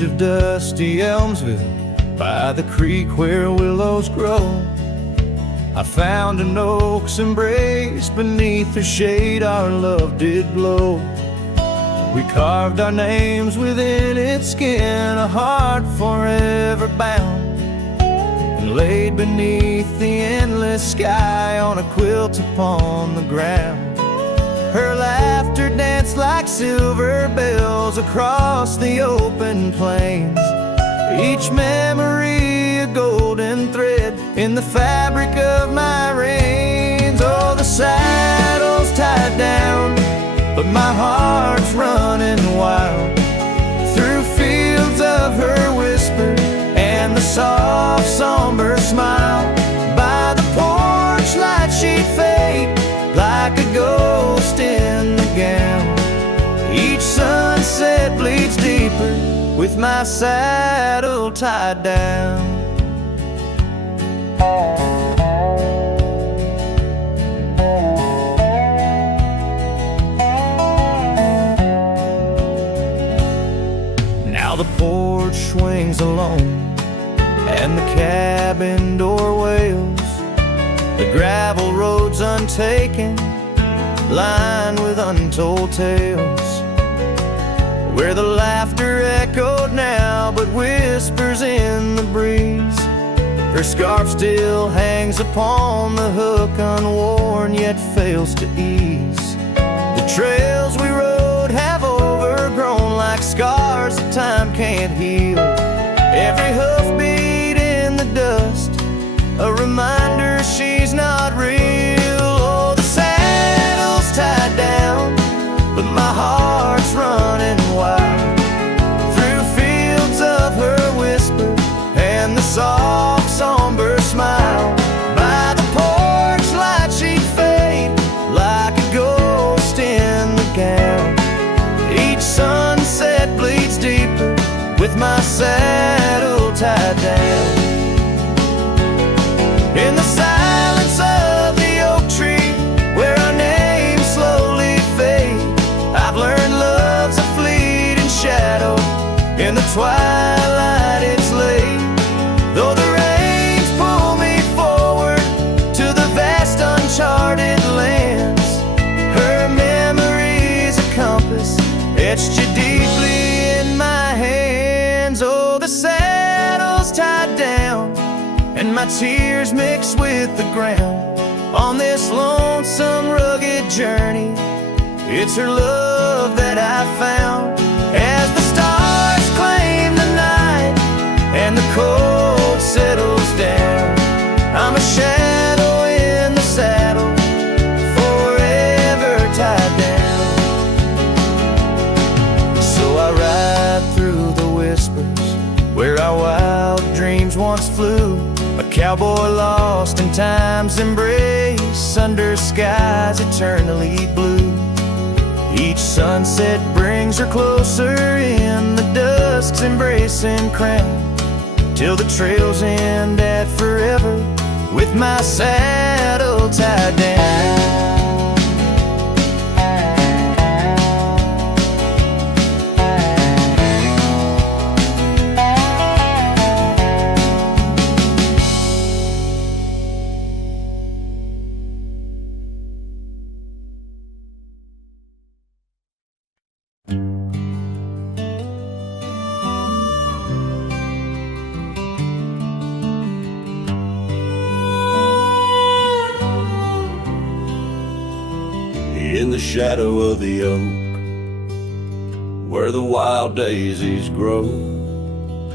edge of dusty Elmsville, by the creek where willows grow, I found an oak's embrace. Beneath her shade our love did glow. We carved our names within its skin, a heart forever bound, and laid beneath the endless sky on a quilt upon the ground. Her laughter danced like silver bells across the open plains, each memory a golden thread in the fabric of my reins. Oh, the saddle's tied down, but my heart's running wild through fields of her whisper and the soft somber smile. By the porch light she'd fade like a ghost in the gown. Each sunset bleeds deeper with my saddle tied down. Now the porch swings alone and the cabin door wails. The gravel road's untaken, lined with untold tales, where the laughter echoed now but whispers in the breeze. Her scarf still hangs upon the hook, unworn yet fails to ease. The trails we rode have overgrown like scars that time can't heal. Every hoofbeat in the dust, a reminder she's not real. Oh, the saddle's tied down, but my heart's running wild through fields of her whisper and the soft somber smile. By the porch light she'd fade like a ghost in the gown. Each sunset bleeds deeper with my saddle tied down. In the silence of the oak tree, where our names slowly fade, I've learned love's a fleeting shadow. In the twilight it's late, though the rains pull me forward to the vast uncharted lands. Her memory's a compass etched you deeply in my hands. Oh, the saddle's tied down and my tears mix with the ground on this lonesome, rugged journey. It's her love that I found. As the stars claim the night and the cold settles down, I'm a shadow in the saddle, forever tied down. So I ride through the whispers where our wild dreams once flew, a cowboy lost in time's embrace under skies eternally blue. Each sunset brings her closer in the dusk's embracing crown, till the trails end at forever with my saddle tied down. In the shadow of the oak, where the wild daisies grow,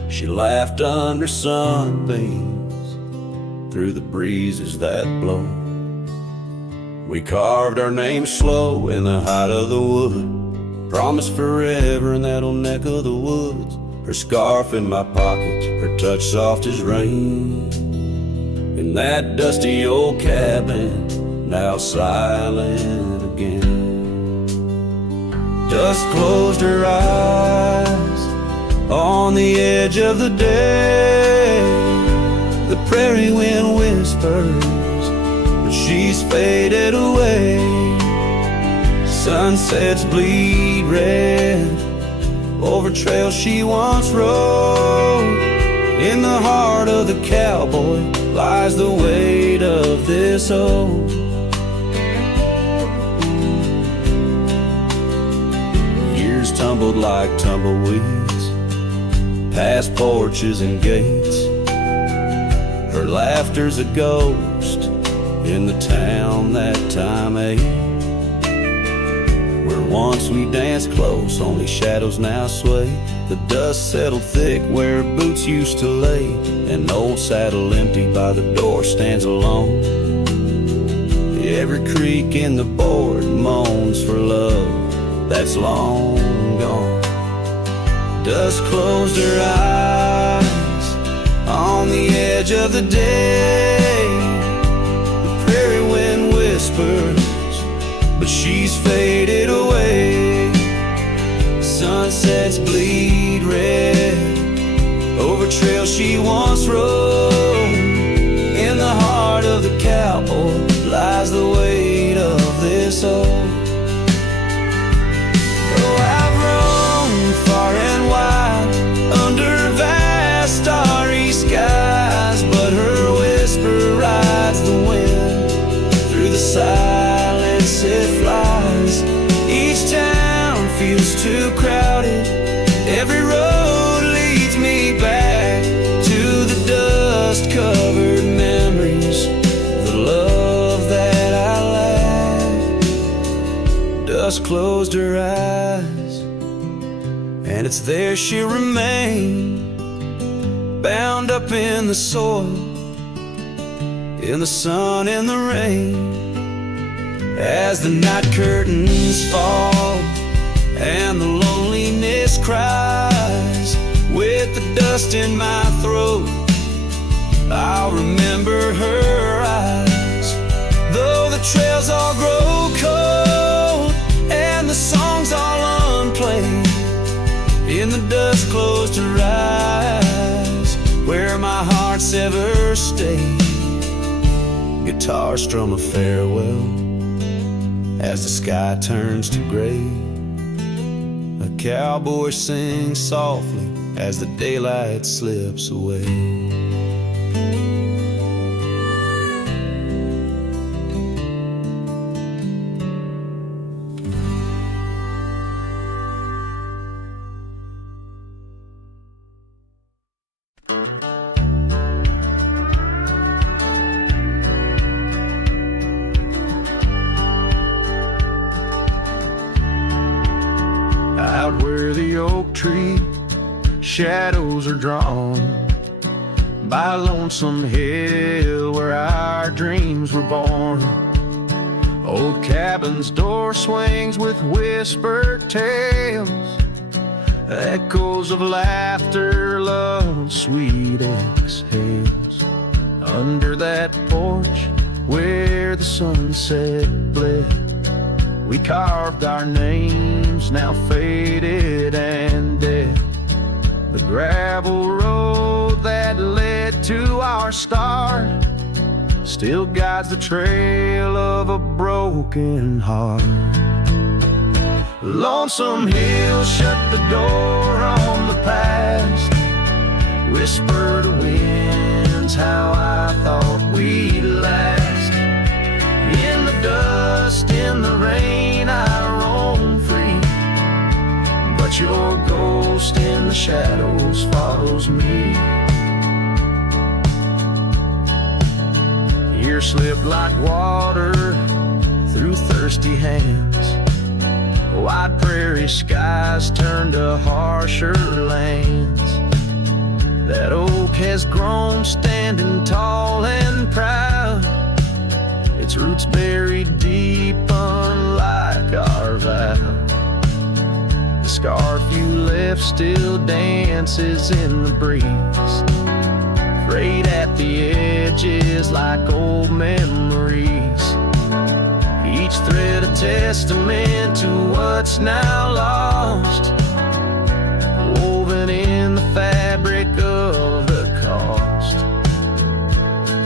she laughed under sunbeams through the breezes that blow. We carved our names slow in the height of the wood, promised forever in that old neck of the woods. Her scarf in my pocket, her touch soft as rain, in that dusty old cabin, now silent again. Dust closed her eyes on the edge of the day. The prairie wind whispers, but she's faded away. Sunsets bleed red over trails she once rode. In the heart of the cowboy lies the weight of this old. Years tumbled like tumbleweeds past porches and gates. Her laughter's a ghost in the town that time ate. Where once we danced close, only shadows now sway. The dust settled thick where boots used to lay. An old saddle empty by the door stands alone. Every creak in the board moans for love that's long gone. Dust closed her eyes on the edge of the day. The prairie wind whispers, but she's faded away. Sunsets bleed red over trails she once rode. In the heart of the cowboy lies the weight of this old. Oh, I've roamed far and wide under vast starry skies, but her whisper rides the wind through the silence it flies. Each town feels too crowded. Every road leads me back to the dust-covered memories, the love that I lacked. Dust closed her eyes, and it's there she'll remain, bound up in the soil, in the sun and the rain. As the night curtains fall and the loneliness cries, with the dust in my throat, I'll remember her eyes. Though the trails all grow cold and the songs all unplayed, in the dust closed her eyes, where my heart's ever stayed. Guitar strum a farewell as the sky turns to gray. A cowboy sings softly as the daylight slips away. Out where the oak tree shadows are drawn by a lonesome hill where our dreams were born. Old cabin's door swings with whispered tales, echoes of laughter, love, sweet exhales. Under that porch where the sunset bled, we carved our names, now faded and dead. The gravel road that led to our start still guides the trail of a broken heart. Lonesome hills shut the door on the past, whisper to winds how I thought we'd last. In the dust, in the rain, I roam free, but your ghost in the shadows follows me. Years slip like water through thirsty hands. Wide prairie skies turn to harsher lands. That oak has grown standing tall and proud, its roots buried deep unlike our vow. The scarf you left still dances in the breeze, frayed at the edges like old memories. Each thread a testament to what's now lost, woven in the fabric of the cost.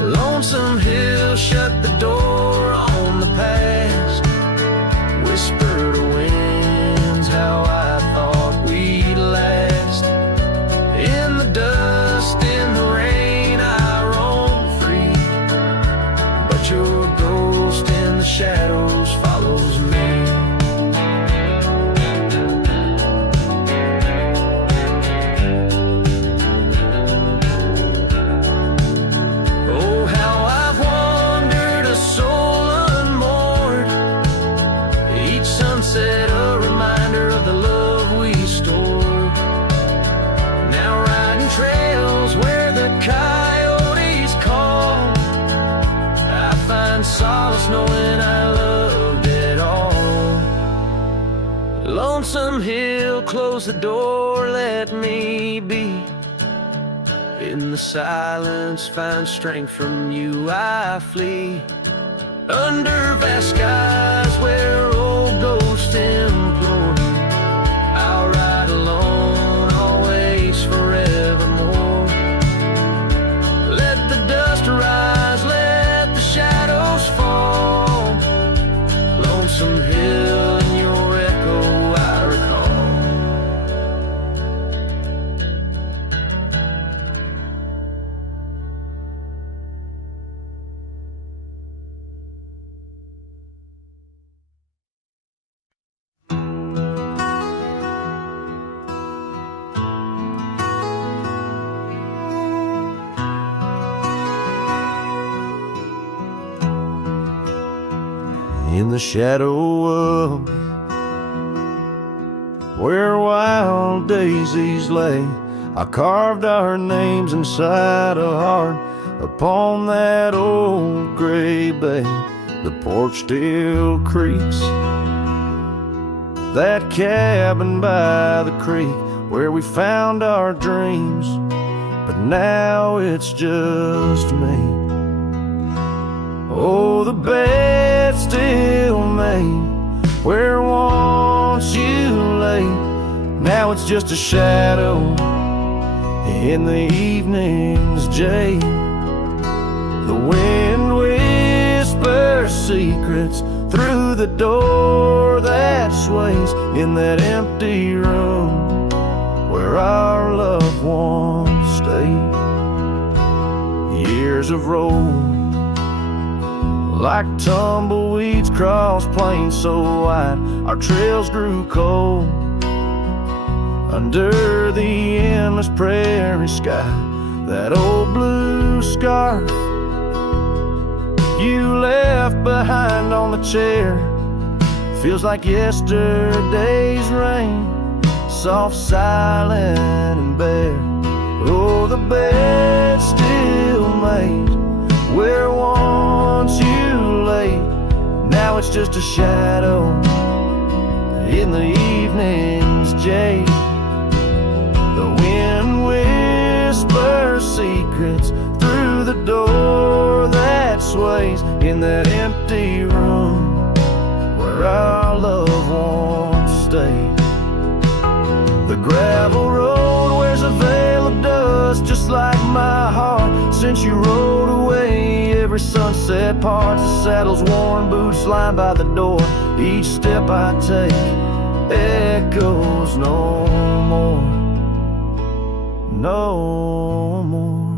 Lonesome hill shut the door on the past, whisper to winds how I thought we'd Lonesome hill, close the door, let me be. In the silence, find strength from you, I flee. Under vast skies where old ghosts implore, I'll ride alone, always, forevermore. Let the dust rise, let the shadows fall. Lonesome hill, in your echo I recall. In the shadow of where wild daisies lay, I carved our names inside a heart upon that old gray bay. The porch still creaks, that cabin by the creek where we found our dreams, but now it's just me. Oh, the bed still made where once you lay, now it's just a shadow in the evening's jade. The wind whispers secrets through the door that sways in that empty room where our loved ones stayed. Years have rolled like tumbleweeds cross plains so wide, our trails grew cold under the endless prairie sky. That old blue scarf you left behind on the chair feels like yesterday's rain, soft, silent, and bare. Oh, the bed still made where once you lay, now it's just a shadow in the evening's jade. The wind whispers secrets through the door that sways in that empty room where our loved ones stayed. The gravel road wears a veil of dust just like my heart since you rode away. Every sunset parts, the saddle's worn, boots lined by the door. Each step I take echoes no more, no more.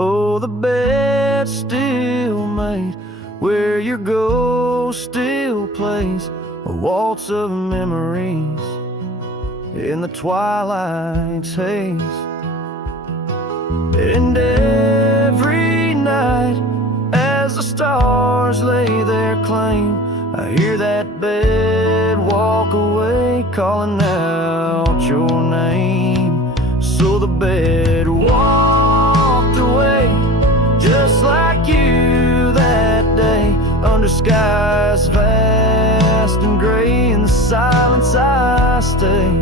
Oh, the bed still made where your ghost still plays a waltz of memories in the twilight's haze. And every night as the stars lay their claim, I hear that bed walk away calling out your name. So the bed walked away just like you that day, under skies vast and gray. In the silence I stay,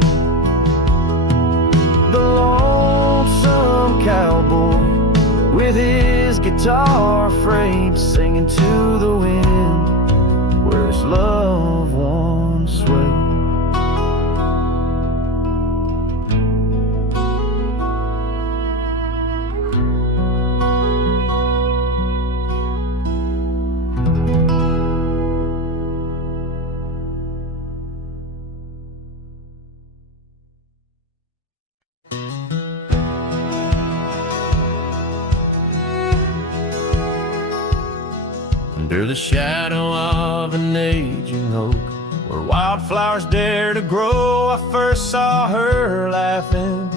the lonesome cowboy with his guitar frayed, singing to the wind where his loved ones sway. Under the shadow of an aging oak, where wildflowers dare to grow, I first saw her laughing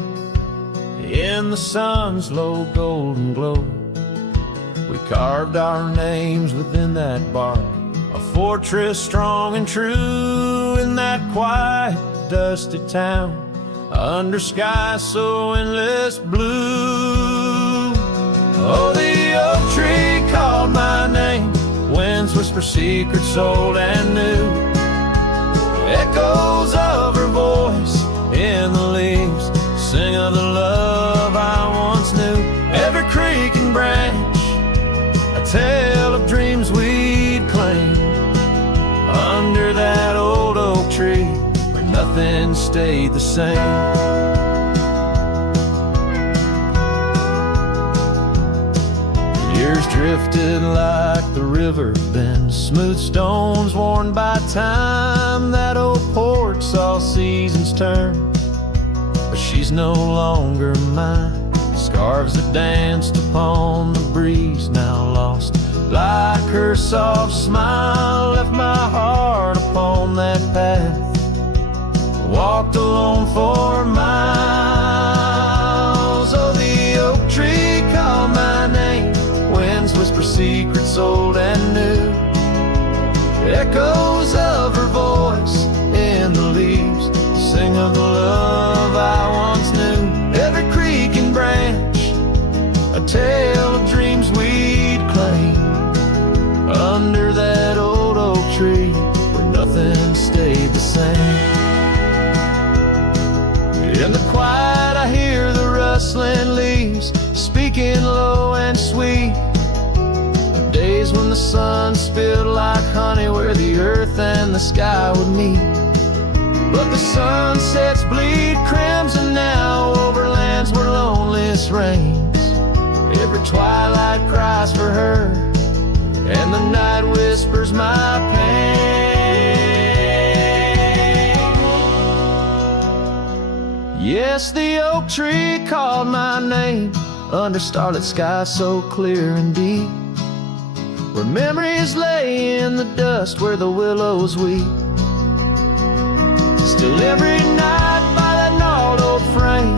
in the sun's low golden glow. We carved our names within that bark, a fortress strong and true in that quiet, dusty town, under skies so endless blue. Oh, the oak tree called my name, winds whisper secrets old and new, echoes of her voice in the leaves sing of the love I once knew. Every creek and branch, a tale of dreams we'd claim. Under that old oak tree where nothing stayed the same. Years drifted like the river bends, smooth stones worn by time. That old porch saw seasons turn, but she's no longer mine. Scarves that danced upon the breeze now lost, like her soft smile left my heart upon that path. Walked alone for miles. Oh, the oak tree called my name. Winds whisper secrets old and new. Echoes of her voice in the leaves sing of the love I once knew. Every creek and branch, a tale of dreams we'd claim. Under that old oak tree where nothing stayed the same. In the quiet I hear the rustling leaves speaking low and sweet. Days when the sun spilled like honey where the earth and the sky would meet. But the sunsets bleed crimson now over lands where loneliness reigns. Every twilight cries for her, and the night whispers my pain. Yes, the oak tree called my name under starlit skies so clear and deep, where memories lay in the dust where the willows weep. Still every night by that gnarled old frame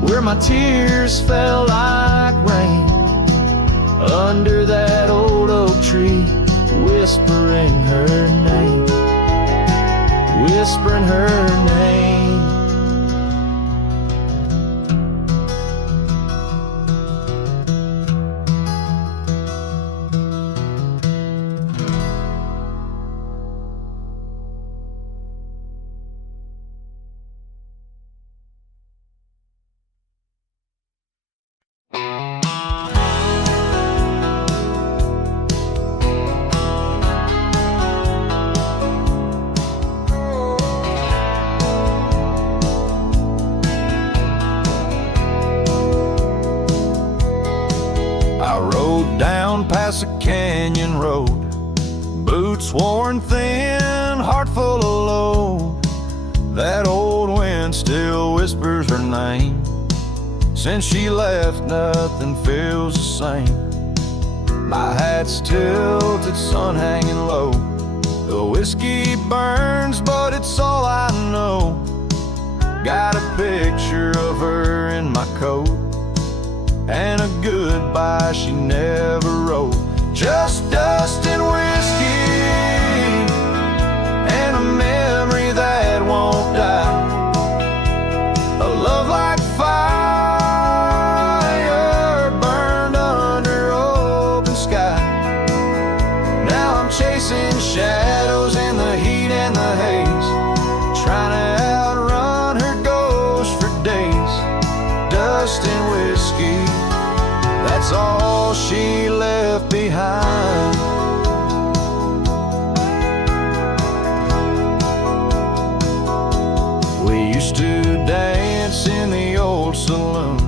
where my tears fell like rain. Under that old oak tree whispering her name, whispering her name. Past a canyon road, boots worn thin, heart full of load. That old wind still whispers her name. Since she left, nothing feels the same. My hat's tilted, sun hanging low. The whiskey burns, but it's all I know. Got a picture of her in my coat, and a goodbye she never wrote. Just dust and whiskey, and a memory that won't die. A love like fire burned under open sky. Now I'm chasing shadows in the heat and the haze, trying to outrun her ghost for days. Dust and whiskey, that's all she left behind. We used to dance in the old saloon.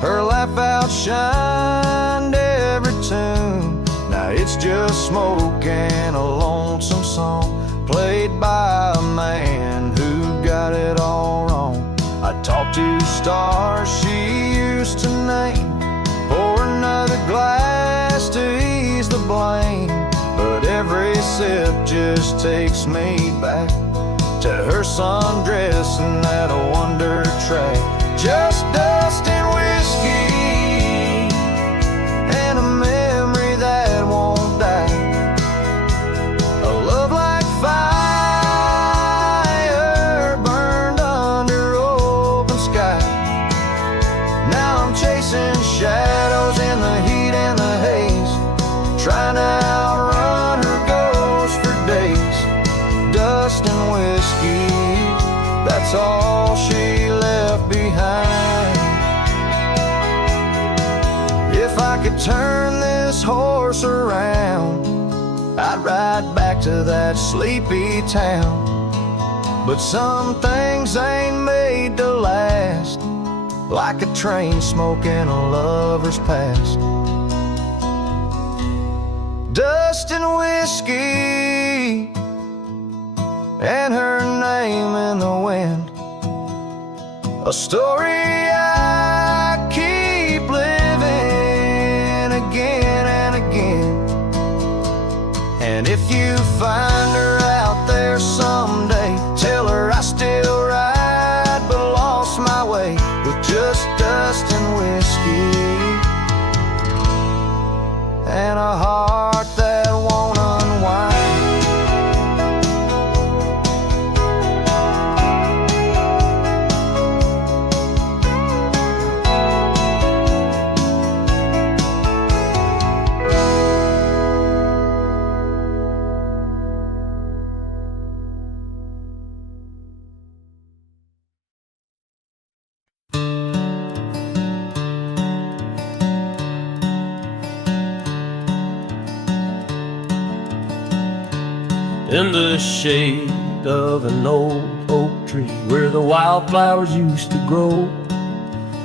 Her laugh outshined every tune. Now it's just smoke and a lonesome song played by a man who got it all wrong. I talked to stars she used to name, pour another glass to ease the blame. But every sip just takes me back to her sundress and that wonder track. Just dust and whiskey, and a memory that won't die. A love like fire burned under open sky. Now I'm chasing shadows in the heat and the haze, trying to outrun her ghost for days. Dust and whiskey, If I could turn this horse around, I'd ride back to that sleepy town. But some things ain't made to last, like a train smoke in a lover's past. Dust and whiskey and her name in the wind, a story I keep living again and again. And if you find her out there someday, tell her I still ride but lost my way, with just dust and whiskey and a heart that won't unwind. In the shade of an old oak tree where the wildflowers used to grow,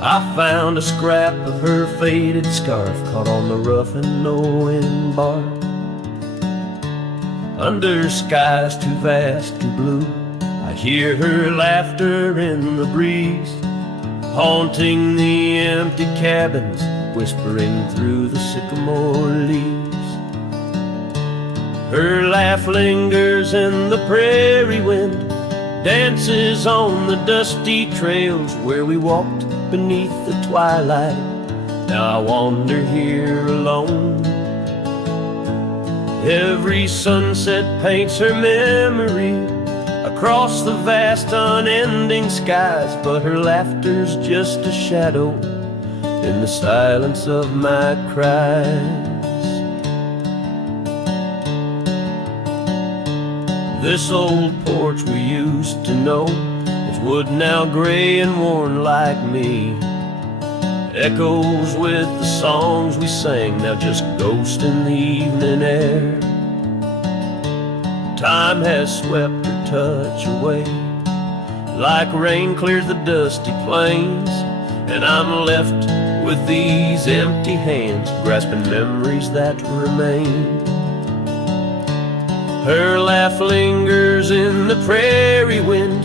I found a scrap of her faded scarf caught on the rough and knowing bark. Under skies too vast, too blue, I hear her laughter in the breeze, haunting the empty cabins, whispering through the sycamore leaves. Her laugh lingers in the prairie wind, dances on the dusty trails where we walked beneath the twilight. Now I wander here alone. Every sunset paints her memory across the vast unending skies, but her laughter's just a shadow in the silence of my cries. This old porch we used to know is wood now gray and worn like me, echoes with the songs we sang, now just ghosts in the evening air. Time has swept her touch away, like rain clears the dusty plains, and I'm left with these empty hands, grasping memories that remain. Her laugh lingers in the prairie wind,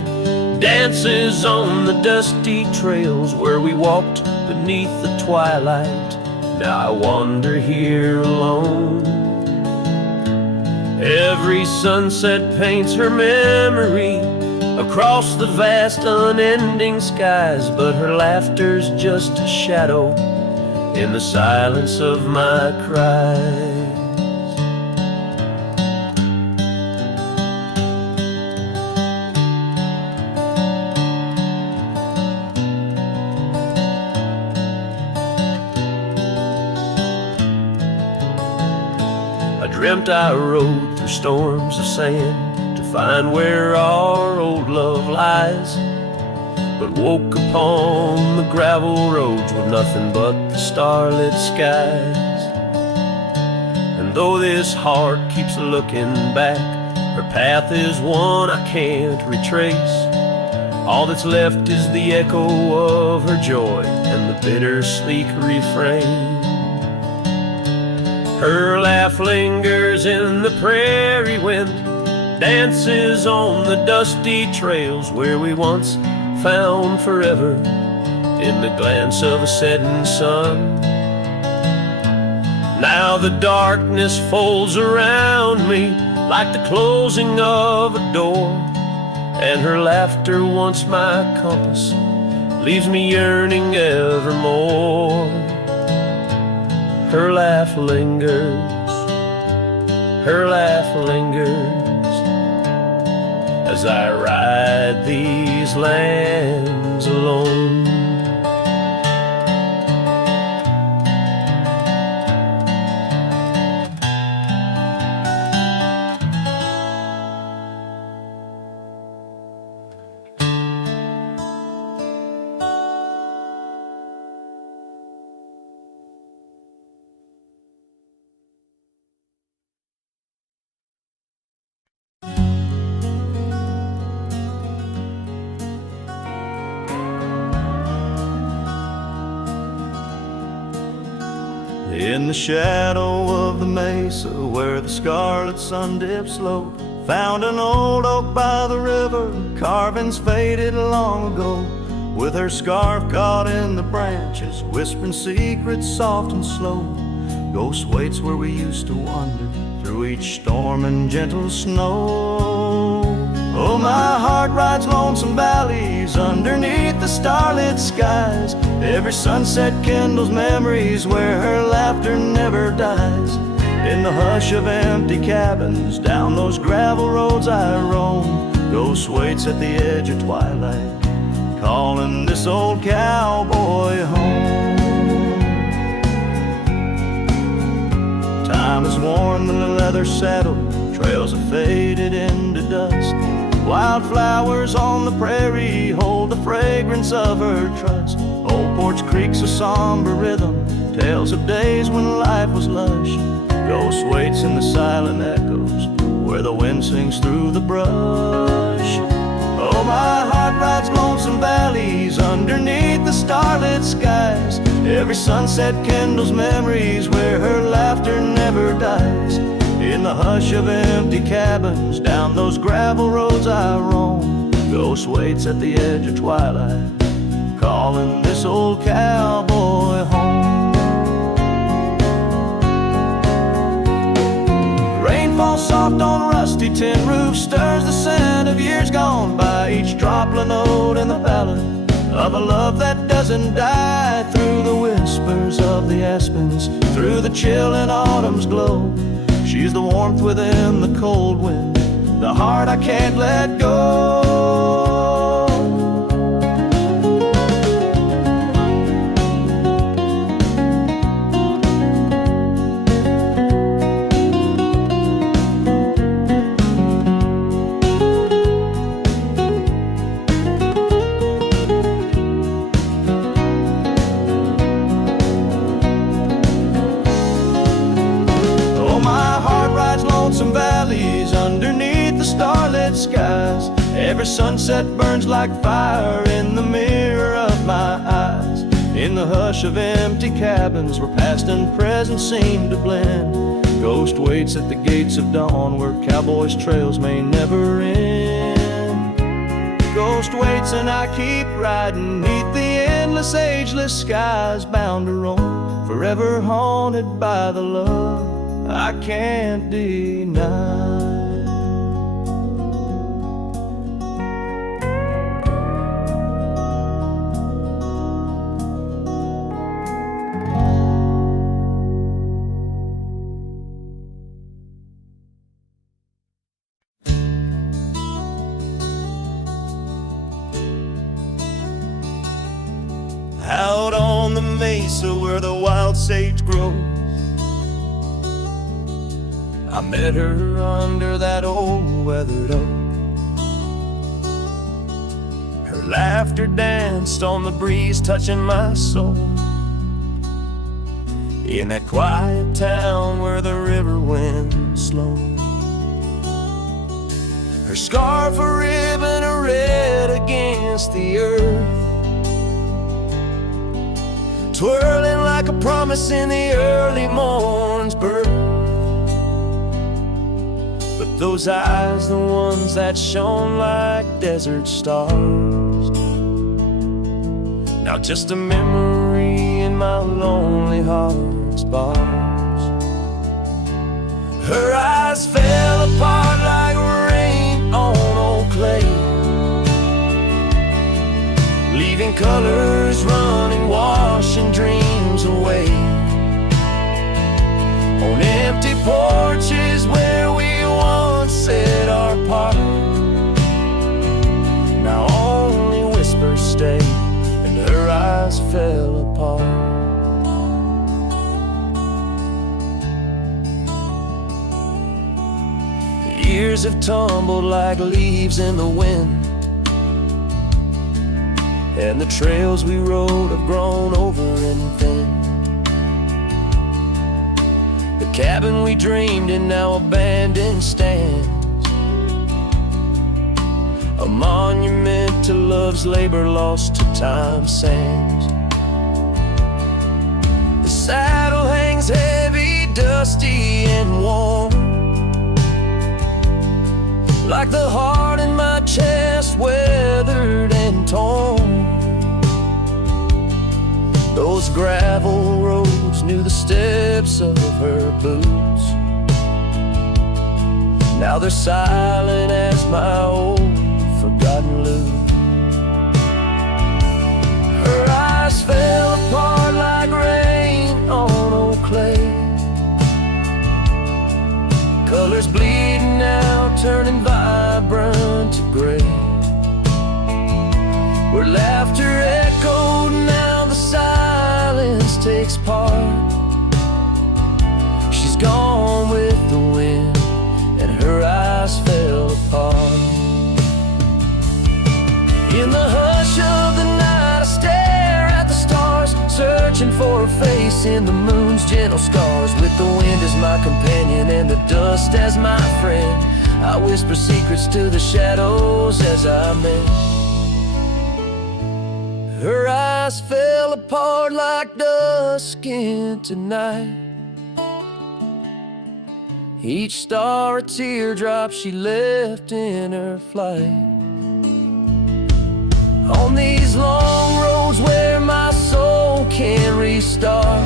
dances on the dusty trails where we walked beneath the twilight. Now I wander here alone. Every sunset paints her memory across the vast unending skies, but her laughter's just a shadow in the silence of my cries. Dreamt I rode through storms of sand to find where our old love lies, but woke upon the gravel roads with nothing but the starlit skies. And though this heart keeps looking back, her path is one I can't retrace. All that's left is the echo of her joy and the bittersweet refrain. Her laugh lingers in the prairie wind, dances on the dusty trails where we once found forever in the glance of a setting sun. Now the darkness folds around me like the closing of a door, and her laughter, once my compass, leaves me yearning evermore. Her laugh lingers, her laugh lingers, as I ride these lands alone. In the shadow of the mesa where the scarlet sun dips low, found an old oak by the river, carvings faded long ago. With her scarf caught in the branches, whispering secrets soft and slow. Ghost waits where we used to wander through each storm and gentle snow. Oh, my heart rides lonesome valleys underneath the starlit skies. Every sunset kindles memories where her laughter never dies. In the hush of empty cabins, down those gravel roads I roam. Ghost waits at the edge of twilight, calling this old cowboy home. Time has worn the leather saddle, trails have faded into dust. Wildflowers on the prairie hold the fragrance of her trust. Old Porch Creek's a somber rhythm, tales of days when life was lush. Ghost waits in the silent echoes where the wind sings through the brush. Oh, my heart rides lonesome valleys underneath the starlit skies. Every sunset kindles memories where her laughter never dies. In the hush of empty cabins, down those gravel roads I roam. Ghost waits at the edge of twilight, calling this old cowboy home. Rain falls soft on rusty tin roofs, stirs the scent of years gone by. Each droplet note in the ballad of a love that doesn't die. Through the whispers of the aspens, through the chill in autumn's glow, she's the warmth within the cold wind, the heart I can't let go. Lonesome valleys underneath the starlit skies. Every sunset burns like fire in the mirror of my eyes. In the hush of empty cabins where past and present seem to blend, Ghost waits at the gates of dawn where cowboys' trails may never end. Ghost waits and I keep riding neath the endless ageless skies, bound to roam, forever haunted by the love I can't deny. Out on the mesa where the wild sage grows, I met her under that old weathered oak. Her laughter danced on the breeze, touching my soul. In that quiet town where the river winds slow, her scarf a ribbon of red against the earth, twirling like a promise in the early morning's birth. But those eyes, the ones that shone like desert stars, now just a memory in my lonely heart's bars. Her eyes fell apart like rain on old clay, leaving colors running, washing dreams away. On empty porches where we once said our part, now only whispers stay, and her eyes fell apart. The years have tumbled like leaves in the wind, and the trails we rode have grown over and thin. The cabin we dreamed in now abandoned stands, a monument to love's labor lost to time's sands. The saddle hangs like the heart in my chest, weathered and torn. Those gravel roads knew the steps of her boots. Now they're silent as my old forgotten lute. Her eyes fell apart like rain on old clay, colors bleeding out, turning vibrant to gray. Where laughter echoed, now the silence takes part. She's gone with the wind, and her eyes fell apart. In the hush of the night, I stare at the stars, searching for her face in the moon's gentle scars. With the wind as my companion and the dust as my friend, I whisper secrets to the shadows as I mend. Her eyes fell apart like dusk into night, each star a teardrop she left in her flight. On these long roads where my soul can't restart,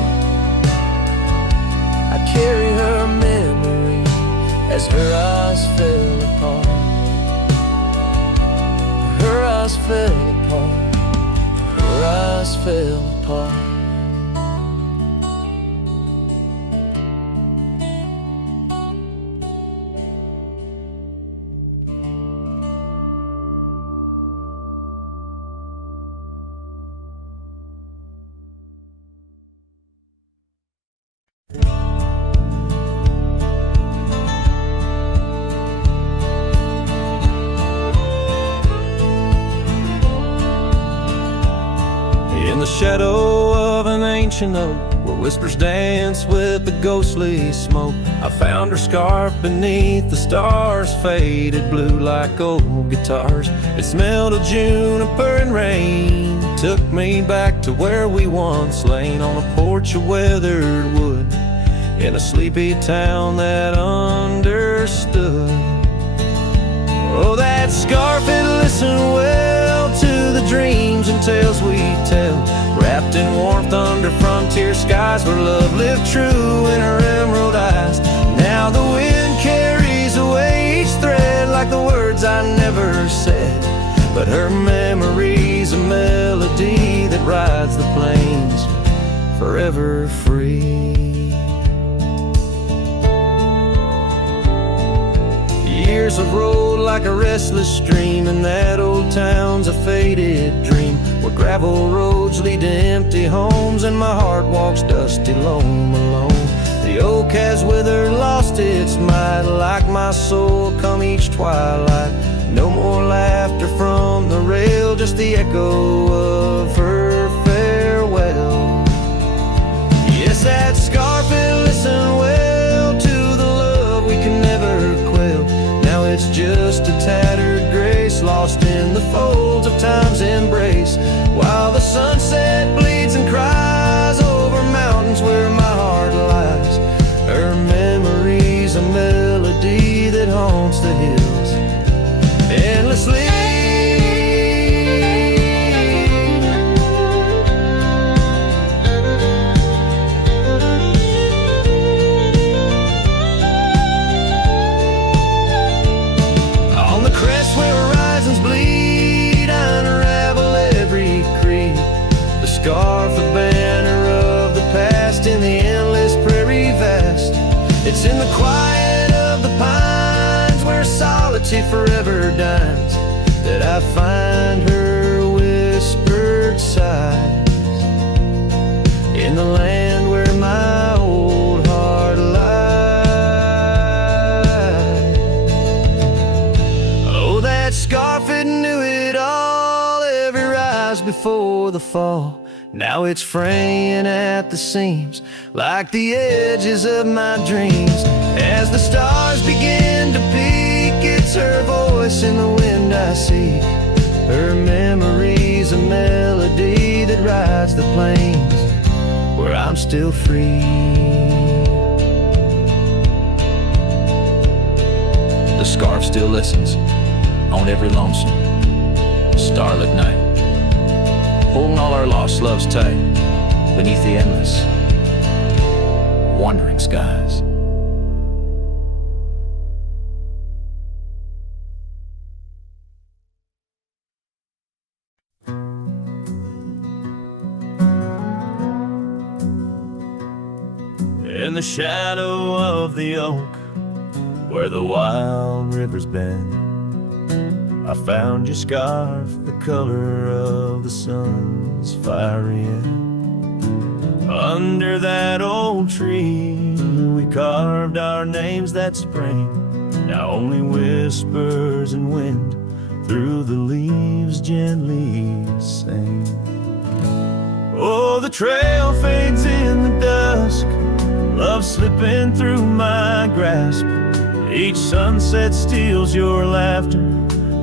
I carry her memory as her eyes fell apart. Her eyes fell apart. Her eyes fell apart. In the shadow of an ancient oak, where whispers dance with the ghostly smoke, I found her scarf beneath the stars, faded blue like old guitars. It smelled of juniper and rain, took me back to where we once lain, on a porch of weathered wood, in a sleepy town that understood. Oh, that scarf, it listened well to the dreams and tales we tell, wrapped in warmth under frontier skies, where love lived true in her emerald eyes. Now the wind carries away each thread like the words I never said, but her memory's a melody that rides the plains forever free. Years have rolled like a restless stream, and that old town's a faded dream, where gravel roads lead to empty homes, and my heart walks dusty lone alone. The oak has withered, lost its might, like my soul come each twilight. No more laughter from the rail, just the echo of her farewell. Yes, that scarf, it listened well to the love we can never quell. Now it's just a tattered grace, lost in the folds of time's embrace, while the sunset bleeds and cries over mountains where my heart lies. Her memory's a melody that haunts the hills endlessly. Scarf, a banner of the past in the endless prairie vast. It's in the quiet of the pines, where solitude forever dines, that I find her whispered sighs. In the land where my old heart lies. Oh, that scarf, it knew it all, every rise before the fall. Now it's fraying at the seams, like the edges of my dreams. As the stars begin to peak, it's her voice in the wind I see. Her memory's a melody that rides the plains where I'm still free. The scarf still listens on every lonesome starlit night, holding all our lost loves tight beneath the endless wandering skies. In the shadow of the oak, where the wild rivers bend, I found your scarf, the color of the sun's fiery end. Under that old tree, we carved our names that spring. Now only whispers and wind through the leaves gently sing. Oh, the trail fades in the dusk, love slipping through my grasp. Each sunset steals your laughter,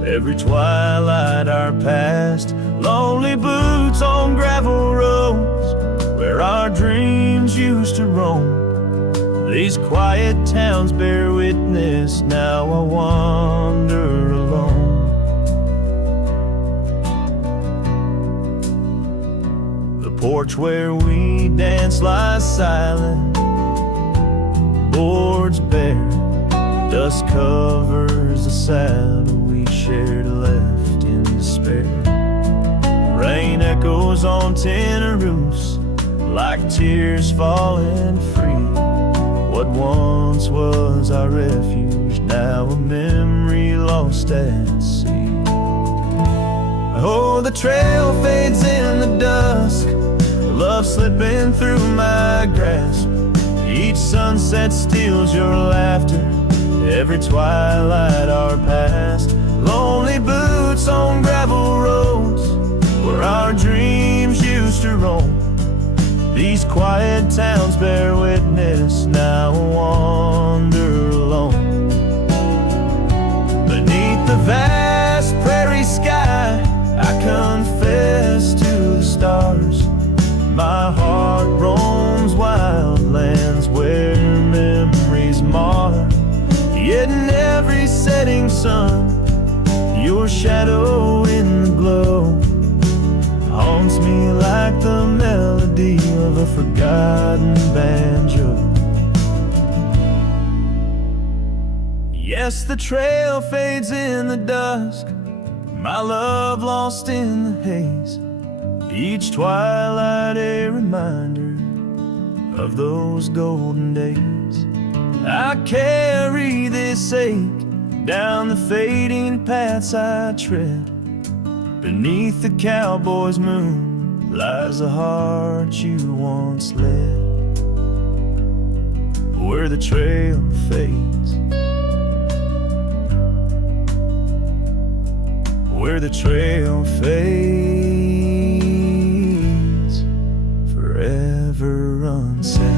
every twilight our past. Lonely boots on gravel roads, where our dreams used to roam. These quiet towns bear witness, now I wander alone. The porch where we dance lies silent, boards bare, dust covers the saddle we shared, left in despair. Rain echoes on tin roofs like tears falling free. What once was our refuge, now a memory lost at sea. Oh, the trail fades in the dusk, love slipping through my grasp. Each sunset steals your laughter, every twilight our past. Lonely boots on gravel roads, where our dreams used to roam. These quiet towns bear witness, now I wander alone. Beneath the vast prairie sky, I confess to the stars. My heart roams wild lands where memories mar. Yet in every setting sun, your shadow in the glow haunts me like the melody of a forgotten banjo. Yes, the trail fades in the dusk, my love lost in the haze. Each twilight a reminder of those golden days. I carry this ache down the fading paths I tread. Beneath the cowboy's moon lies the heart you once led. Where the trail fades, where the trail fades, forever unsaid.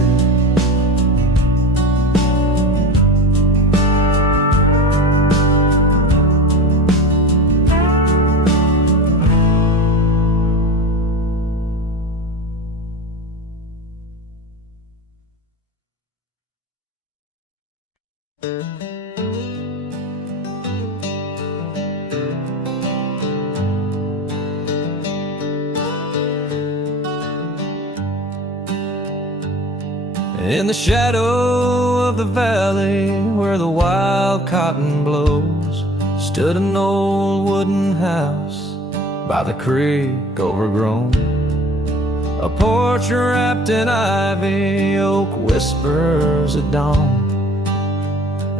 In the shadow of the valley where the wild cotton blows, stood an old wooden house by the creek overgrown. A porch wrapped in ivy, oak whispers at dawn.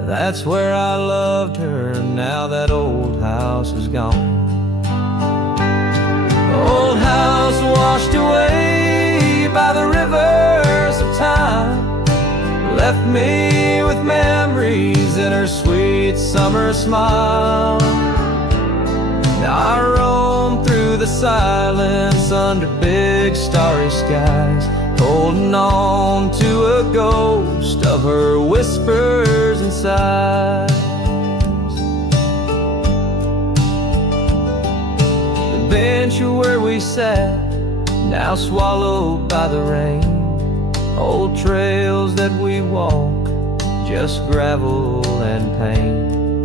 That's where I loved her, now that old house is gone. Old house washed away by the rivers of time, left me with memories in her sweet summer smile. Now I roam through the silence under big starry skies, holding on to a ghost of her whispers and sighs. The bench where we sat, now swallowed by the rain. Old trails that we walk, just gravel and pain.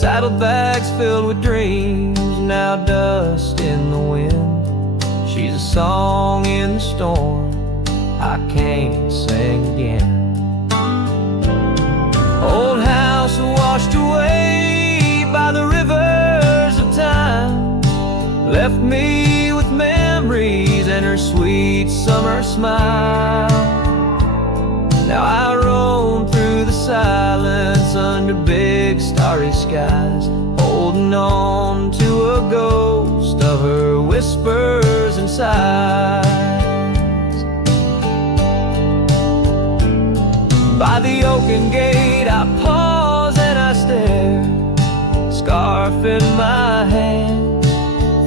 Saddlebags filled with dreams, now dust in the wind. She's a song in the storm I can't sing again. Old house washed away by the rivers of time, left me with memories and her sweet summer smile. Now I roam through the silence under big starry skies, holding on to a ghost of her whispers and sighs. By the oaken gate I pause and I stare, scarf in my hand,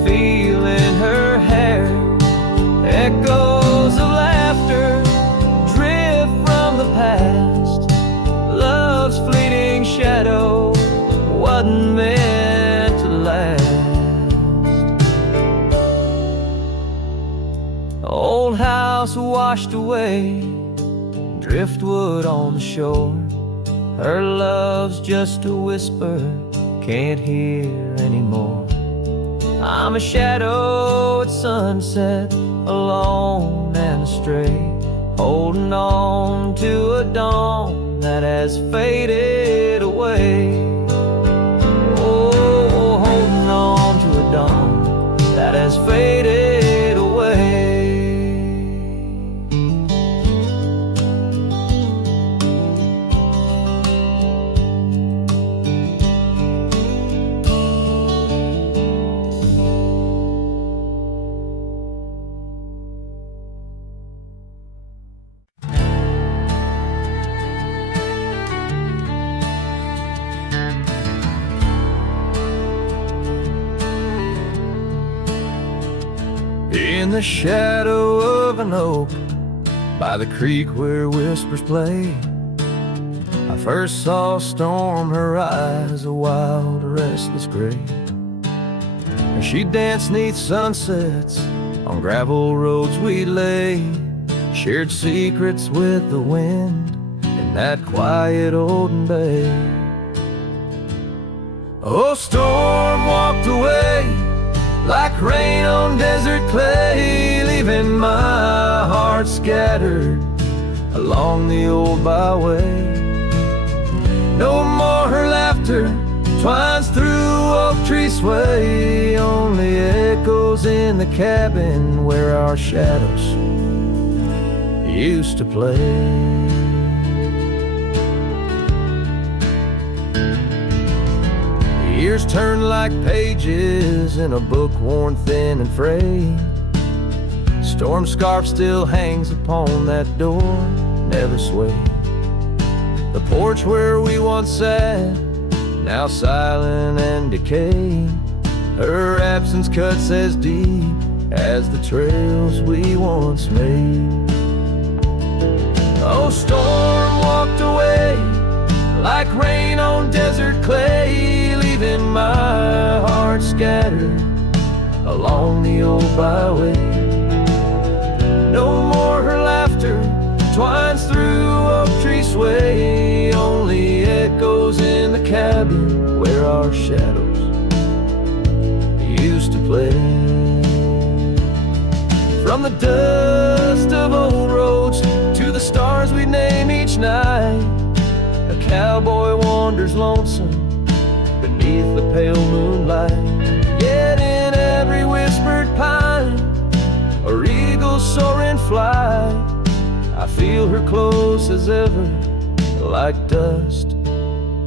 feeling her hair. Echoes of laughter drift from the past, love's fleeting shadow wasn't meant to last. Old house washed away, driftwood on the shore. Her love's just a whisper, can't hear anymore. I'm a shadow at sunset, alone and astray, holding on to a dawn that has faded away. Oh, holding on to a dawn that has faded away. In the shadow of an oak, by the creek where whispers play, I first saw storm, her eyes a wild, restless gray. And she danced 'neath sunsets on gravel roads we lay, shared secrets with the wind in that quiet olden bay. Oh, storm walked away like rain on desert clay, leaving my heart scattered along the old byway. No more her laughter twines through oak tree sway, only echoes in the cabin where our shadows used to play. Years turn like pages in a book worn thin and frayed. Storm scarf still hangs upon that door, never swayed. The porch where we once sat, now silent and decayed. Her absence cuts as deep as the trails we once made. Oh, storm walked away like rain on desert clay, leaving my heart scattered along the old byway. No more her laughter twines through oak tree sway, only echoes in the cabin where our shadows used to play. From the dust of old roads to the stars we name each night, a cowboy wanders lonesome beneath the pale moonlight. Yet in every whispered pine, a eagle soaring fly, I feel her close as ever, like dust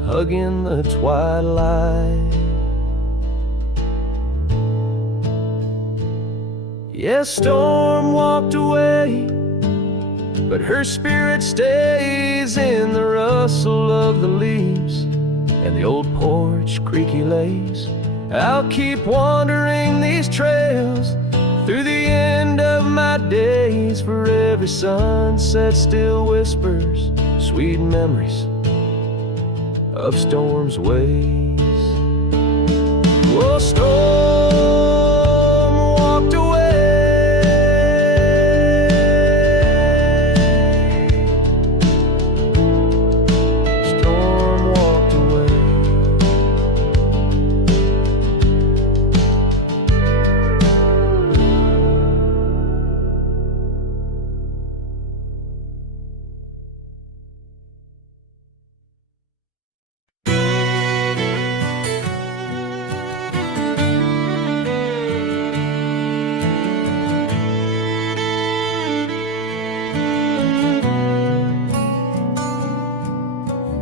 hugging the twilight. Yes, storm walked away, but her spirit stays in the rustle of the leaves and the old porch creaky lays. I'll keep wandering these trails through the end of my days, for every sunset still whispers sweet memories of storm's ways. Oh, storm walked away, storm walked away.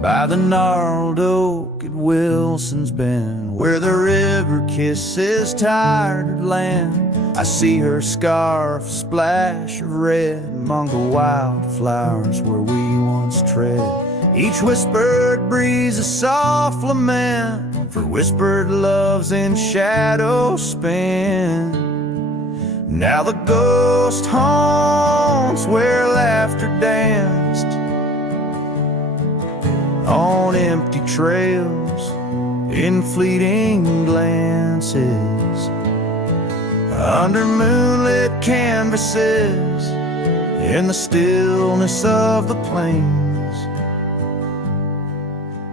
by the gnarled oak at Wilson's Bend, where the river kisses tired land. I see her scarf splash of red among the wildflowers where we once tread. Each whispered breeze a soft lament for whispered loves in shadow spin. Now the ghost haunts where laughter danced on empty trails in fleeting glances, under moonlit canvases, in the stillness of the plains.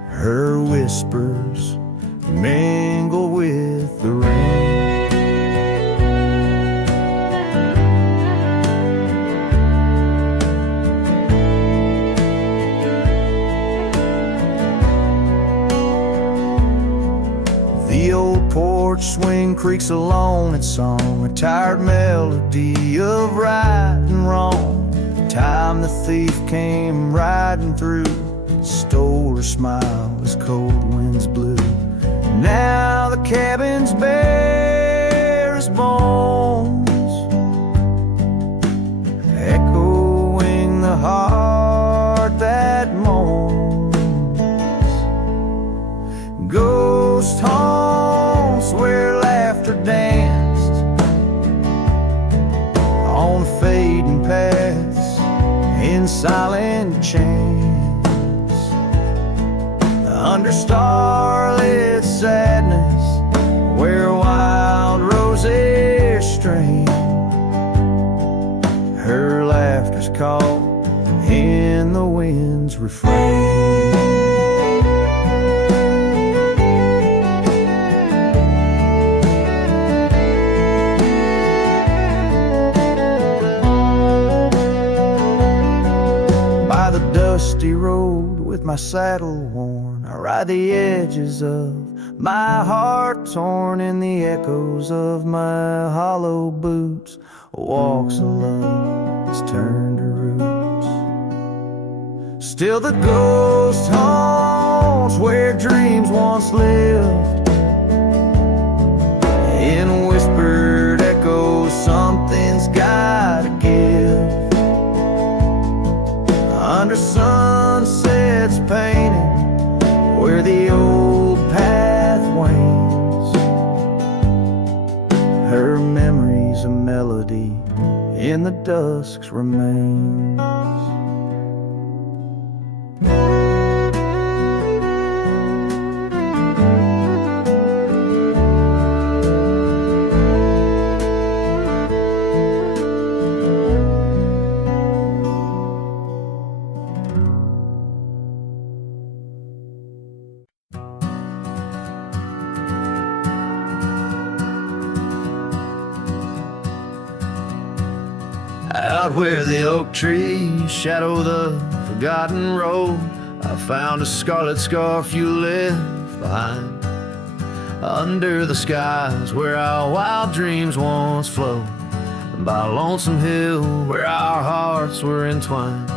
Her whispers mingle with the rain. The old porch swing creaks alone its song, a tired melody of right and wrong. The time the thief came riding through, stole her smile as cold winds blew. Now the cabin's bare as bones, echoing the heart that moans. Ghost haunts where laughter danced on fading paths in silent chants, under starlit sadness where wild roses strain. Her laughter's caught in the wind's refrain. Dusty road with my saddle worn, I ride the edges of my heart torn, in the echoes of my hollow boots. Walks of love that's turned to roots. Still the ghost haunts where dreams once lived, in whispered echoes something's gotta give. Under sunsets painted where the old path wanes, her memories a melody in the dusk's remains. Out where the oak trees shadow the forgotten road, I found a scarlet scarf you left behind. Under the skies where our wild dreams once flowed, and by a lonesome hill where our hearts were entwined.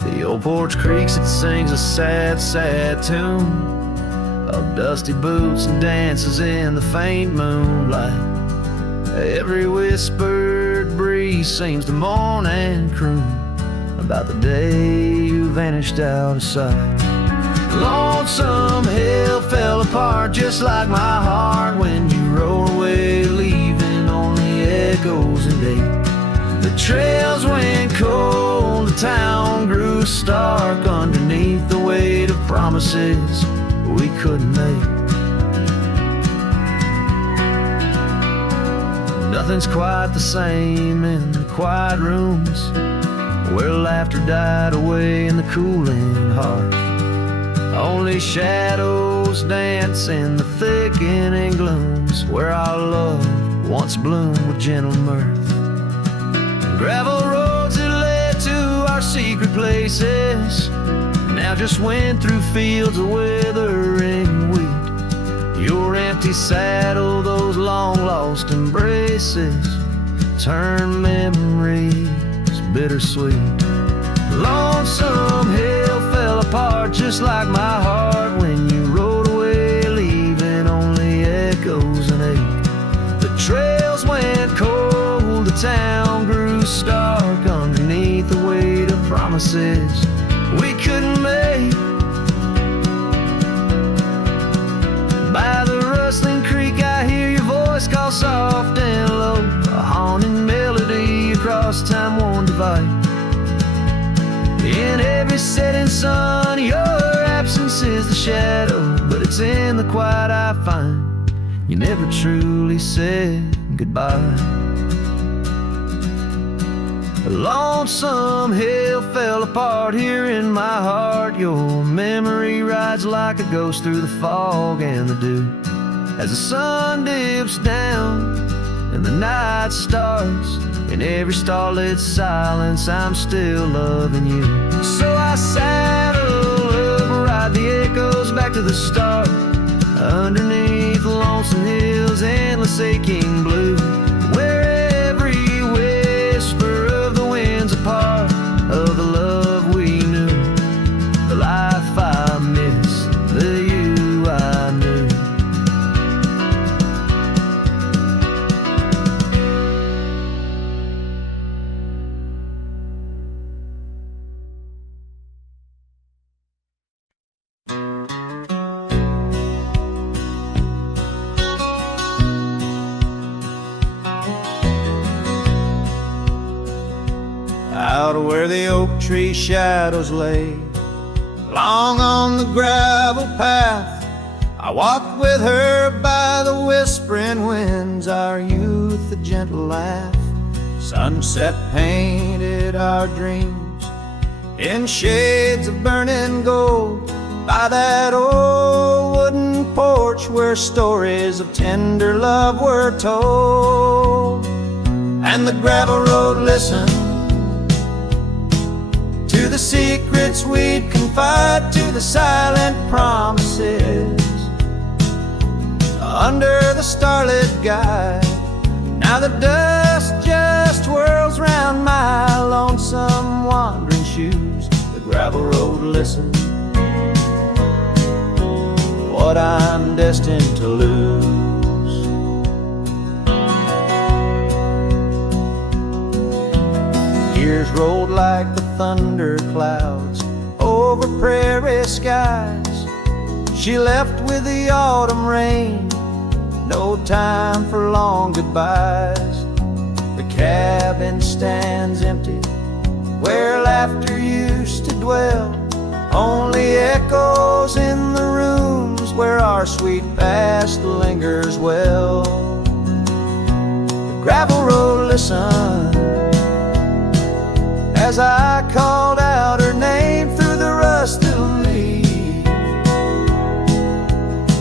The old porch creaks, it sings a sad, sad tune of dusty boots and dances in the faint moonlight. Every whispered breeze seems to moan and croon about the day you vanished out of sight. Lonesome hill fell apart just like my heart when you rode away, leaving only echoes and ache. The trails went cold, the town grew stark underneath the weight of promises we couldn't make. Nothing's quite the same in the quiet rooms where laughter died away in the cooling heart. Only shadows dance in the thickening glooms where our love once bloomed with gentle mirth. Gravel roads that led to our secret places now just went through fields of withering wheat. Your empty saddle, those long-lost embraces, turn memories bittersweet. Lonesome hill fell apart just like my heart when you rode away, leaving only echoes and ache. The trails went cold, the town grew stark underneath the weight of promises we couldn't make. By the rustling creek I hear your voice call soft and low, a haunting melody across time-worn divide. In every setting sun, your absence is the shadow, but it's in the quiet I find you never truly said goodbye. A lonesome hill fell apart here in my heart. Your memory rides like a ghost through the fog and the dew. As the sun dips down and the night starts, in every starlit silence I'm still loving you. So I saddle up, ride the echoes back to the start, underneath the lonesome hills, endless aching blue, where every whisper of the wind's a part of the love we knew, the life I miss, the you I knew. Out where the oak tree shadows lay, long on the gravel path, I walked with her by the whispering winds, our youth a gentle laugh. Sunset painted our dreams in shades of burning gold, by that old wooden porch where stories of tender love were told. And the gravel road listened to the secrets we'd confide, to the silent promises under the starlit guide. Now the dust just whirls round my lonesome wandering shoes. The gravel road listens, what I'm destined to lose. Years rolled like the thunder clouds over prairie skies. She left with the autumn rain, no time for long goodbyes. The cabin stands empty where laughter used to dwell, only echoes in the rooms where our sweet past lingers well. The gravel road listened as I called out her name through the rusted leaves,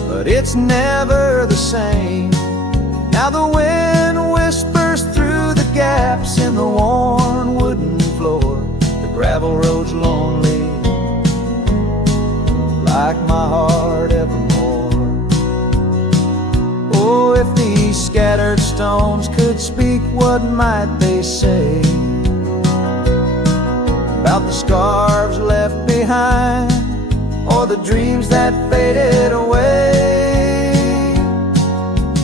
but it's never the same. Now the wind whispers through the gaps in the worn wooden floor. The gravel road's lonely, like my heart evermore. Oh, if these scattered stones could speak, what might they say about the scars left behind, or the dreams that faded away?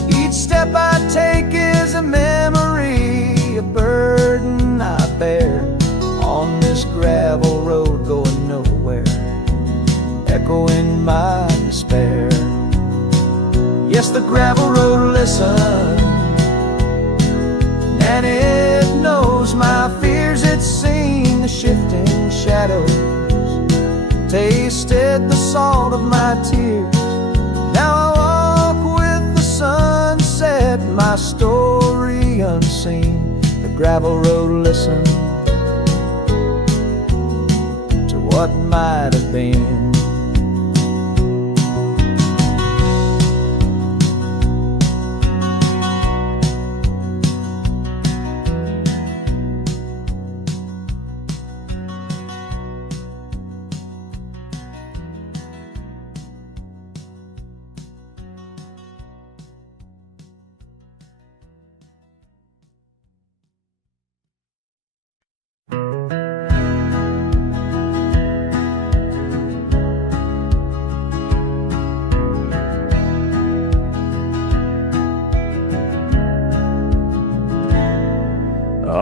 Each step I take is a memory, a burden I bear on this gravel road going nowhere, echoing my despair. Yes, the gravel road listens, and it knows my fears. It's seen the shifting shadows, tasted the salt of my tears. Now I walk with the sunset, my story unseen. The gravel road listens to what might have been.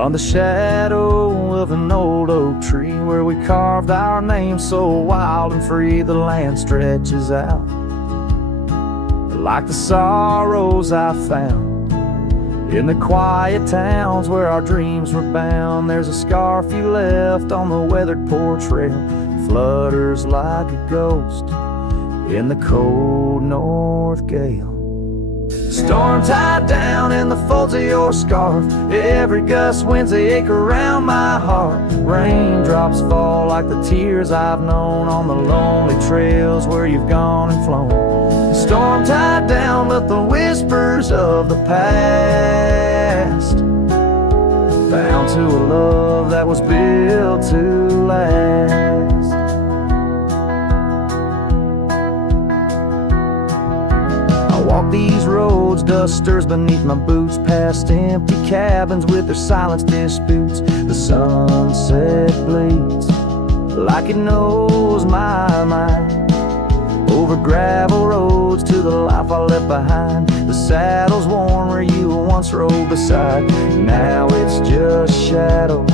on the shadow of an old oak tree where we carved our name so wild and free. The land stretches out like the sorrows I found in the quiet towns where our dreams were bound. There's a scarf you left on the weathered porch rail, flutters like a ghost in the cold north gale. Storm tied down in the folds of your scarf, every gust winds ache around my heart. Raindrops fall like the tears I've known on the lonely trails where you've gone and flown. Storm tied down, but the whispers of the past, bound to a love that was built to last. Walk these roads, dust stirs beneath my boots, past empty cabins with their silent disputes. The sunset bleeds like it knows my mind, over gravel roads to the life I left behind. The saddle's worn where you once rode beside, now it's just shadows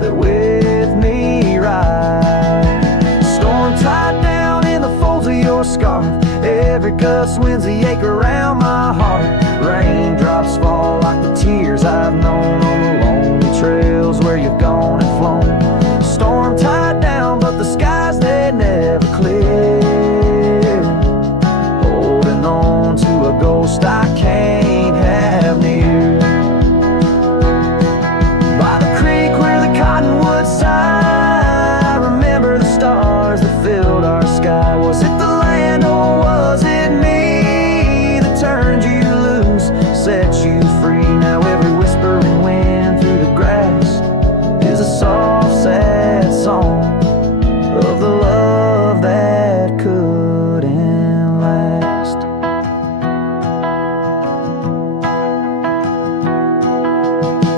that with me ride. Storm tied down in the folds of your scarf, every gust winds the ache around my heart. Raindrops fall like the tears I've known on the lonely trails where you've gone and flown. Storm tied down, but the skies they never clear, holding on to a ghost I can't have near. By the creek where the cottonwoods sigh, I remember the stars that filled our sky. Was it the land or was it me that turned you loose, set you free? Now every whispering wind through the grass is a soft, sad song of the love that couldn't last.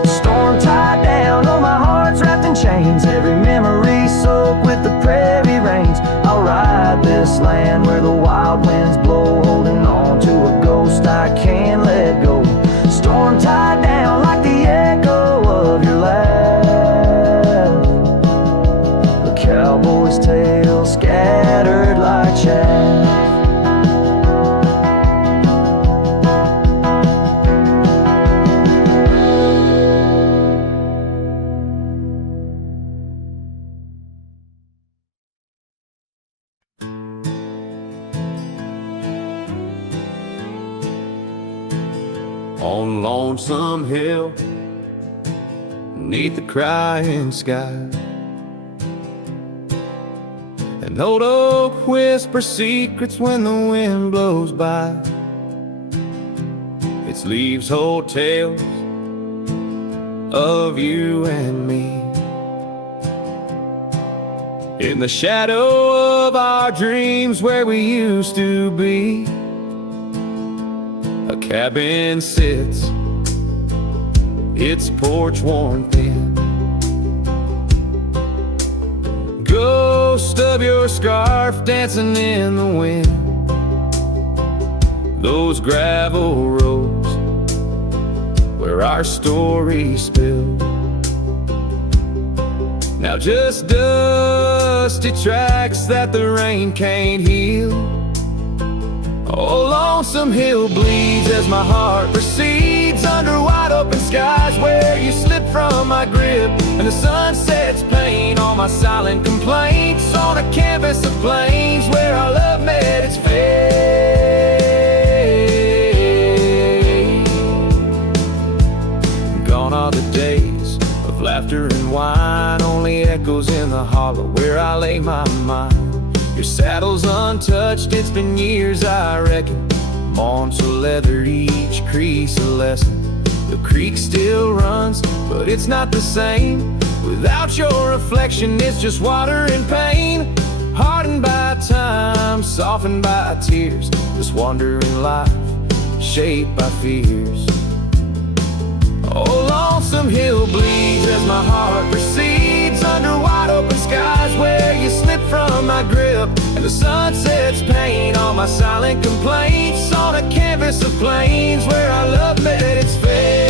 Storm tied down, oh my heart's wrapped in chains, every memory soaked with the prairie rains. I'll ride this land where the wild winds blow, holding on to a ghost I can't let go. Storm tied down like the echo of your laugh, a cowboy's tale scattered like chaff. On Lonesome Hill, neath the crying sky, an old oak whispers secrets when the wind blows by. Its leaves hold tales of you and me, in the shadow of our dreams where we used to be. A cabin sits, its porch worn thin, ghost of your scarf dancing in the wind. Those gravel roads where our stories spilled, now just dusty tracks that the rain can't heal. Oh, Lonesome Hill bleeds as my heart proceeds under wide open skies where you slip from my grip, and the sun sets pain on my silent complaints on a canvas of plains where our love met its fate. Gone are the days of laughter and wine, only echoes in the hollow where I lay my mind. Your saddle's untouched, it's been years I reckon, on so leathered each crease a lesson. The creek still runs, but it's not the same without your reflection. It's just water and pain, hardened by time, softened by tears, this wandering life shaped by fears. Oh, Lonesome Hill bleeds as my heart proceeds under wide open skies where you slip from my grip, and the sun sets pain on my silent complaints on a canvas of plains where our love met its fate.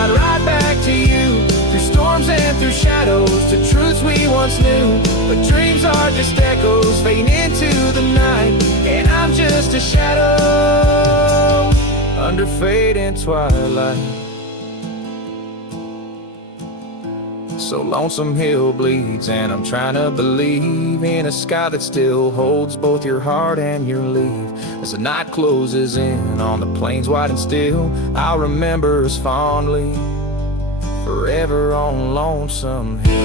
ride right back to you, through storms and through shadows, to truths we once knew. But dreams are just echoes fading into the night, and I'm just a shadow under fading twilight. So lonesome hill bleeds, and I'm trying to believe in a sky that still holds both your heart and your leave. As the night closes in on the plains wide and still, I'll remember us fondly, forever on Lonesome Hill.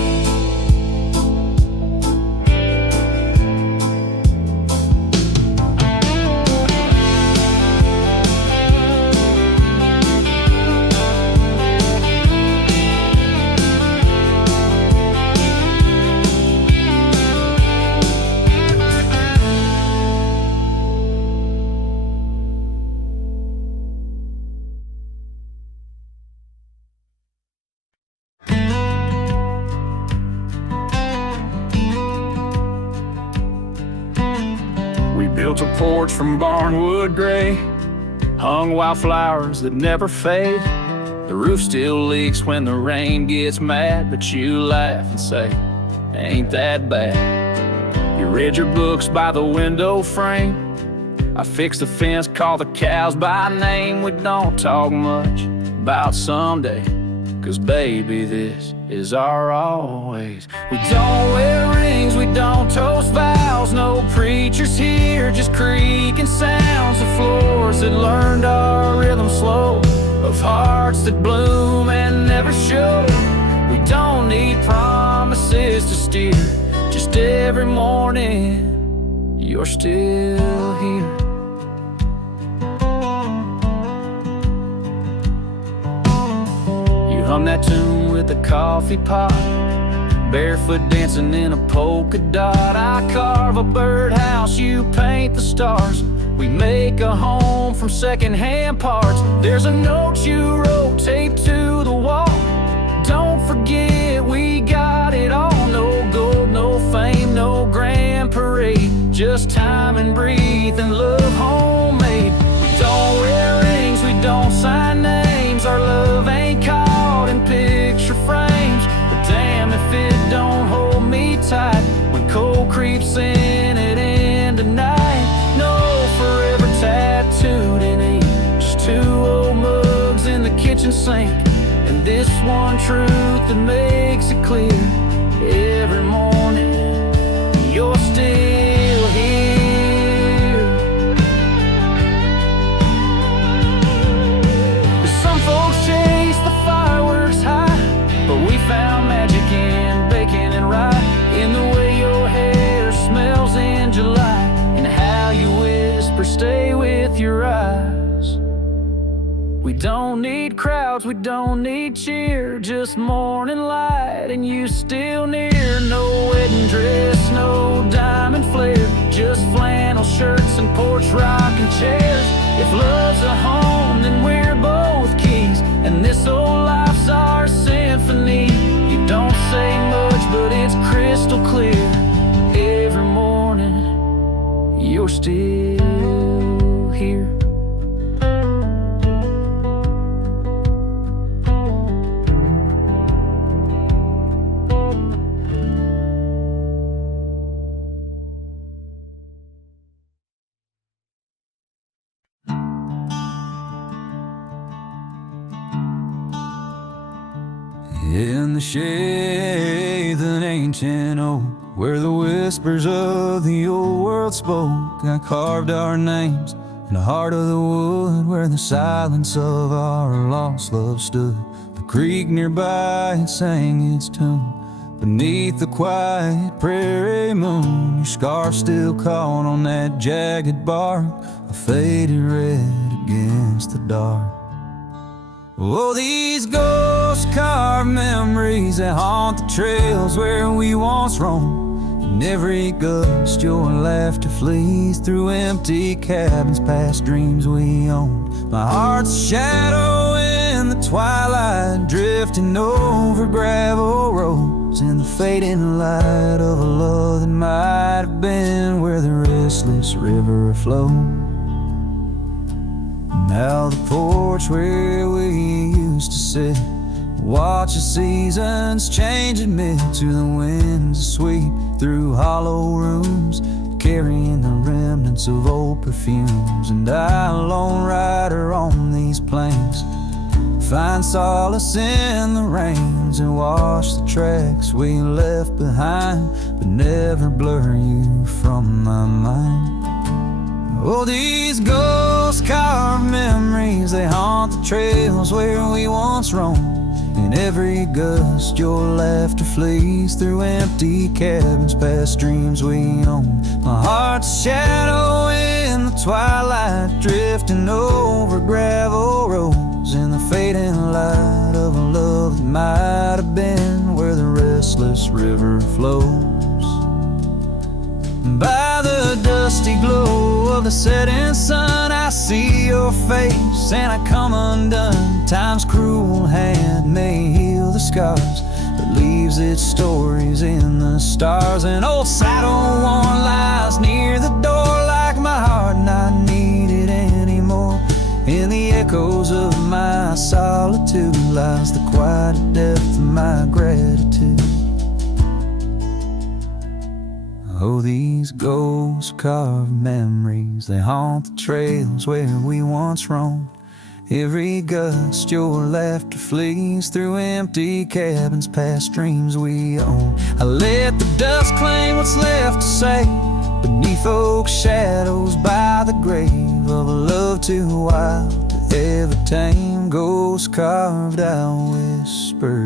Built a porch from barnwood gray, hung wildflowers that never fade. The roof still leaks when the rain gets mad, but you laugh and say, ain't that bad. You read your books by the window frame. I fixed the fence, call the cows by name. We don't talk much about someday, 'cause baby, this is our always. We don't wear rings, we don't toast vows. No preachers here, just creaking sounds of floors that learned our rhythm slow, of hearts that bloom and never show. We don't need promises to steer, just every morning you're still here. You hum that tune with a coffee pot, barefoot dancing in a polka dot. I carve a birdhouse, you paint the stars. We make a home from secondhand parts. There's a note you wrote taped to the wall. Don't forget we got it all. No gold, no fame, no grand parade, just time and breathe and love homemade. We don't wear rings, we don't sign names. Our love ain't caught in picture frames, but damn if it don't hold me tight when cold creeps in at end of night. No forever tattooed in ink, just two old mugs in the kitchen sink, and this one truth that makes it clear every morning you're still here. Some folks chase the fireworks high, but we found magic in bacon and rye, in the way your hair smells in July, and how you whisper stay with your eyes. We don't need crowds, we don't need cheer, just morning light and you still near. No wedding dress, no diamond flare, just flannel shirts and porch rocking chairs. If love's a home, then we're both keys, and this old life's our symphony. You don't say much, but it's crystal clear. Every morning, you're still here. In the shade of an ancient oak, where the whispers of the old world spoke, I carved our names in the heart of the wood, where the silence of our lost love stood. The creek nearby, it sang its tune beneath the quiet prairie moon. Your scarf still caught on that jagged bark, a faded red against the dark. Oh, these ghost carved memories that haunt the trails where we once roamed. In every gust your laughter flees through empty cabins past dreams we owned. My heart's a shadow in the twilight, drifting over gravel roads, in the fading light of a love that might have been where the restless river flowed. Now the porch where we used used to sit, watch the seasons change amid to the winds that sweep through hollow rooms, carrying the remnants of old perfumes. And I, a lone rider on these plains, find solace in the rains and wash the tracks we left behind, but never blur you from my mind. Oh, these ghost-carved memories, they haunt the trails where we once roamed. In every gust, your laughter flees through empty cabins past dreams we own. My heart's a shadow in the twilight, drifting over gravel roads in the fading light of a love that might have been where the restless river flows. By the dusty glow of the setting sun, I see your face and I come undone. Time's cruel hand may heal the scars, but leaves its stories in the stars. An old saddle worn lies near the door, like my heart not needed anymore. In the echoes of my solitude lies the quiet depth of my gratitude. Oh, these ghost-carved memories, they haunt the trails where we once roamed. Every gust, your laughter flees through empty cabins past dreams we own. I let the dust claim what's left to say beneath oak shadows by the grave of a love too wild to ever tame. Ghost carved out whispers